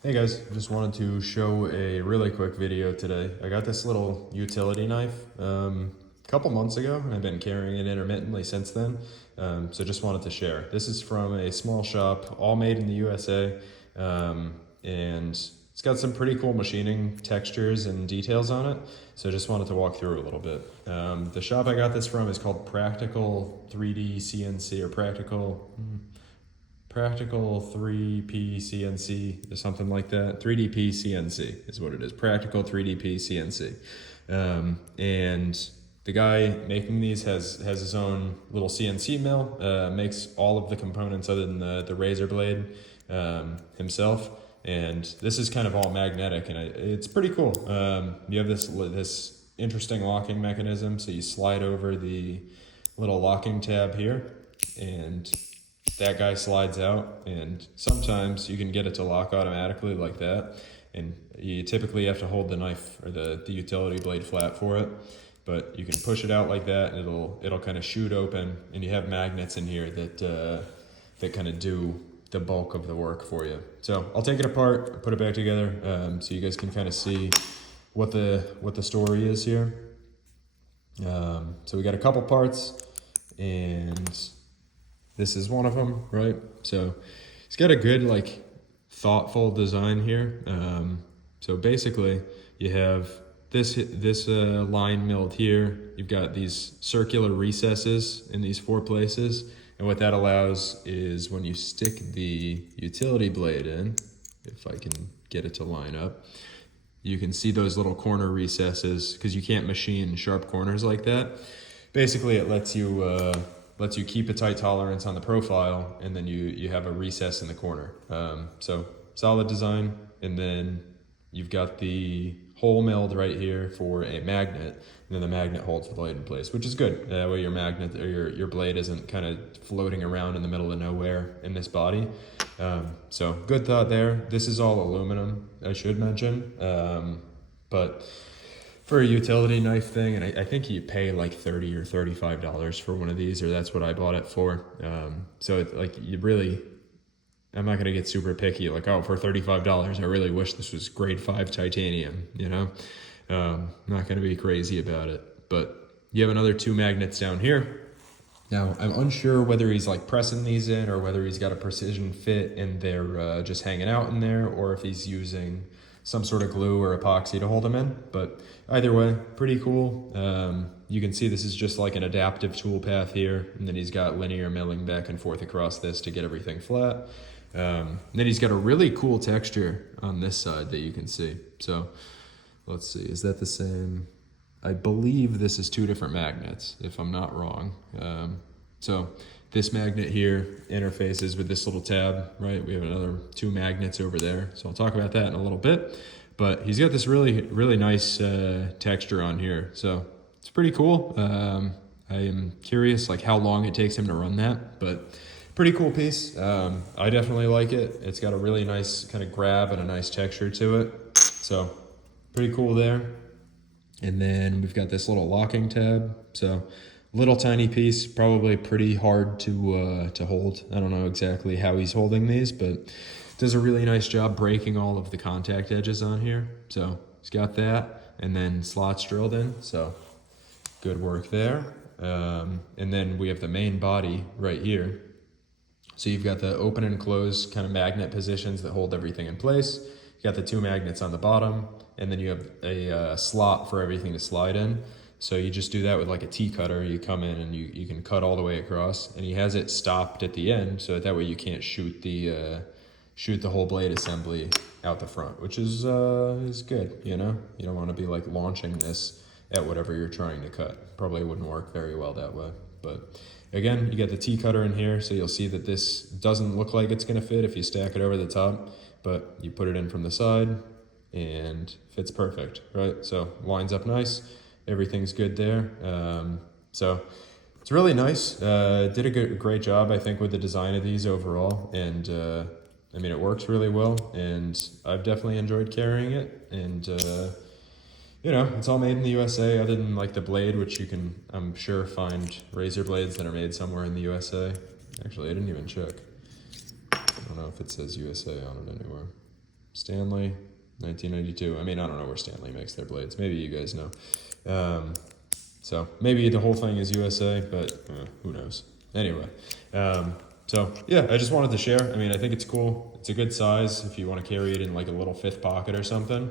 Hey guys, just wanted to show a really quick video today. I got this little utility knife a couple months ago, and I've been carrying it intermittently since then. So just wanted to share. This is from a small shop, all made in the USA, and it's got some pretty cool machining textures and details on it. So just wanted to walk through it a little bit. The shop I got this from is called Practical3D CNC or Practical3P CNC or something like that. 3DP CNC is what it is. Practical3DP CNC. And the guy making these has his own little CNC mill, makes all of the components other than the razor blade himself. And this is kind of all magnetic, and it's pretty cool. You have this interesting locking mechanism. So you slide over the little locking tab here, and that guy slides out, and sometimes you can get it to lock automatically like that, and you typically have to hold the knife or the utility blade flat for it, but you can push it out like that and it'll kind of shoot open, and you have magnets in here that kind of do the bulk of the work for you. So I'll take it apart, put it back together, so you guys can kind of see what the story is here. So we got a couple parts, and this is one of them, right? So it's got a good, like, thoughtful design here. So basically, you have this line milled here. You've got these circular recesses in these 4 places. And what that allows is when you stick the utility blade in, if I can get it to line up, you can see those little corner recesses, because you can't machine sharp corners like that. Basically, it lets you keep a tight tolerance on the profile, and then you have a recess in the corner. So solid design, and then you've got the hole milled right here for a magnet, and then the magnet holds the blade in place, which is good. That way your magnet or your blade isn't kind of floating around in the middle of nowhere in this body. So good thought there. This is all aluminum, I should mention, but for a utility knife thing, and I think you pay like $30 or $35 for one of these, or that's what I bought it for. So it's like, I'm not gonna get super picky, like, oh, for $35, I really wish this was grade 5 titanium, you know? I'm not gonna be crazy about it. But you have another 2 magnets down here. Now, I'm unsure whether he's like pressing these in, or whether he's got a precision fit and they're just hanging out in there, or if he's using some sort of glue or epoxy to hold them in. But either way, pretty cool. You can see this is just like an adaptive tool path here, and then he's got linear milling back and forth across this to get everything flat. Then he's got a really cool texture on this side that you can see. So let's see, is that the same? I believe this is 2 different magnets, if I'm not wrong. So this magnet here interfaces with this little tab, right? We have another 2 magnets over there. So I'll talk about that in a little bit. But he's got this really, really nice texture on here. So it's pretty cool. I am curious like how long it takes him to run that, but pretty cool piece. I definitely like it. It's got a really nice kind of grab and a nice texture to it. So pretty cool there. And then we've got this little locking tab. So little tiny piece, probably pretty hard to hold. I don't know exactly how he's holding these, but does a really nice job breaking all of the contact edges on here. So he's got that, and then slots drilled in. So good work there. And then we have the main body right here. So you've got the open and close kind of magnet positions that hold everything in place. You got the 2 magnets on the bottom, and then you have a slot for everything to slide in. So you just do that with like a T-cutter. You come in and you can cut all the way across, and he has it stopped at the end, so that way you can't shoot the whole blade assembly out the front, which is good, you know? You don't want to be like launching this at whatever you're trying to cut. Probably wouldn't work very well that way. But again, you get the T-cutter in here, so you'll see that this doesn't look like it's going to fit if you stack it over the top, but you put it in from the side and fits perfect, right? So lines up nice, everything's good there. So it's really nice. Did a great job, I think, with the design of these overall, and I mean, it works really well, and I've definitely enjoyed carrying it. And you know, it's all made in the USA, other than like the blade, which you can, I'm sure, find razor blades that are made somewhere in the USA. Actually, I didn't even check. I don't know if it says USA on it anywhere. Stanley, 1992. I mean, I don't know where Stanley makes their blades. Maybe you guys know. So maybe the whole thing is USA, but who knows? Anyway, so yeah, I just wanted to share. I mean, I think it's cool. It's a good size if you want to carry it in like a little fifth pocket or something.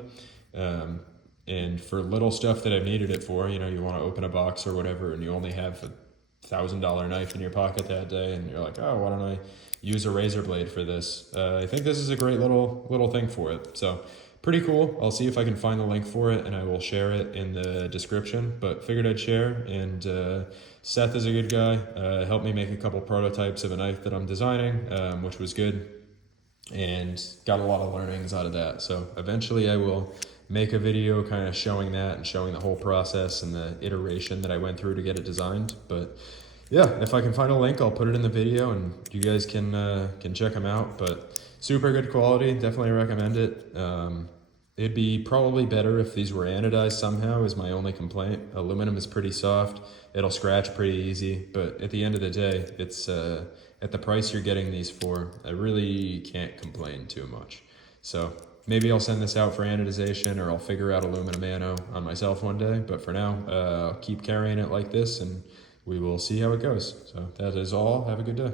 And for little stuff that I've needed it for, you know, you want to open a box or whatever, and you only have $1,000 knife in your pocket that day, and you're like, oh, why don't I use a razor blade for this? I think this is a great little thing for it. So pretty cool. I'll see if I can find the link for it, and I will share it in the description, but figured I'd share. And Seth is a good guy. Helped me make a couple prototypes of a knife that I'm designing, which was good, and got a lot of learnings out of that. So eventually I will make a video kind of showing that and showing the whole process and the iteration that I went through to get it designed. But yeah, if I can find a link, I'll put it in the video, and you guys can check them out. But super good quality, definitely recommend it. It'd be probably better if these were anodized somehow, is my only complaint. Aluminum is pretty soft, it'll scratch pretty easy, but at the end of the day, it's at the price you're getting these for, I really can't complain too much. So maybe I'll send this out for anodization, or I'll figure out aluminum ano on myself one day, but for now, I'll keep carrying it like this, and we will see how it goes. So that is all. Have a good day.